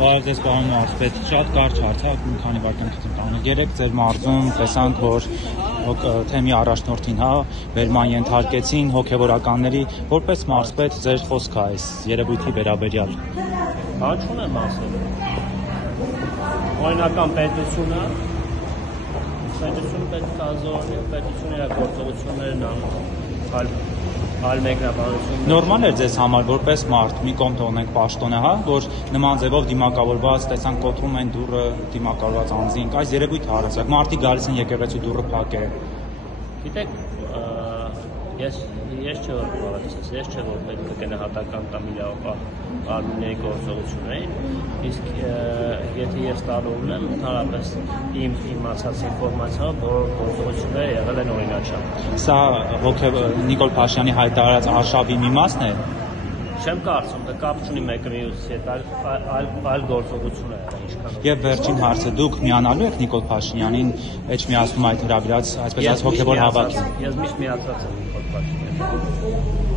Բայց ես պահում ասպետ շատ կարճ հարց է, մի քանի վայրկյան խնդրեմ տանը։ Երեք ձեր մարզում տեսանք, որ թեմի առաջնորդին, հա, վերման ենթարկեցին հոգևորականների, որպես մարզպետ ձեր խոսքը այս երևույթի վերաբերյալ։ Հա, չունեմ ասել։ Օրինական պետությունը պետք է ազորի, պետությունը իր գործողություններն անում, այլ մեկնաբանություն։ Նորմալ է ձեզ համար որպես մարդ, մի կողմ թողնենք պաշտոնը, հա, որ նման ձևով դիմակավորված, տեսանք կոտրում են դուռը դիմակավորված անձին, այս երևույթը առանցակ, մարդիկ գալիս են եկեղեցու դուռը փակ է։ Գիտեք, ես չէ որ բավարարեցես, ես չէ որ պետք է գնահատական տամ իրավապահ արմինների գործողություններին, իսկ եթե ես տարողն եմ, ընդհանրապես իմ իմացած ինֆորմացիայով, որ գործողությունները եղել են օրինաչափ։ Սա Նիկոլ Փաշյանի հայտարարած արշավի մի մասն է։ Չեմ կարծում, դա կապ չունի մեկը մյուսի հետ, այլ գործողություն է եղել ինչքան։ Եվ վերջին հարցը, դուք միանալու եք Նիկոլ Փաշինյանին Էջմիածնում այդ հրավիրած, այսպես ասած հոգևոր հավաքին։ Ես միշտ միացած եմ Նիկոլ Փաշինյանին։